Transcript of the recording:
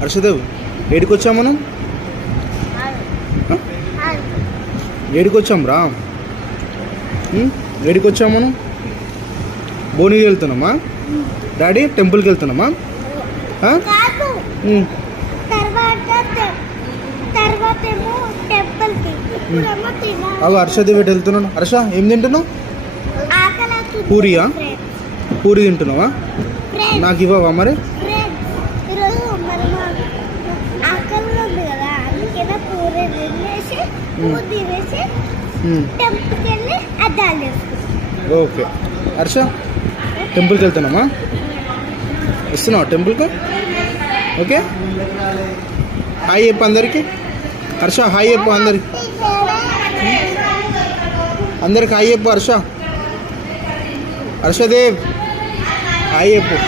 హర్షదేవ్ ఏడికి వచ్చాం మనం? ఏడికి వచ్చాం రా? ఏడికి వచ్చాం మనం? భువనగిరి వెళ్తున్నామా డాడీ? టెంపుల్కి వెళ్తున్నామా? అవి హర్షదేవ్ ఎటు వెళ్తున్నాను? హర్ష ఏం తింటున్నావు? పూరియా? పూరి తింటున్నావా? నాకు ఇవ్వవా మరి? ఓకే హర్ష టెంపుల్కి వెళ్తున్నామా? వస్తున్నావా టెంపుల్కి? ఓకే హాయ్ చెప్పు అందరికి. హర్ష హాయ్ చెప్పు అందరికి. అందరికి హాయ్ చెప్పు హర్ష. హర్షదేవ్ హాయ్ చెప్పు.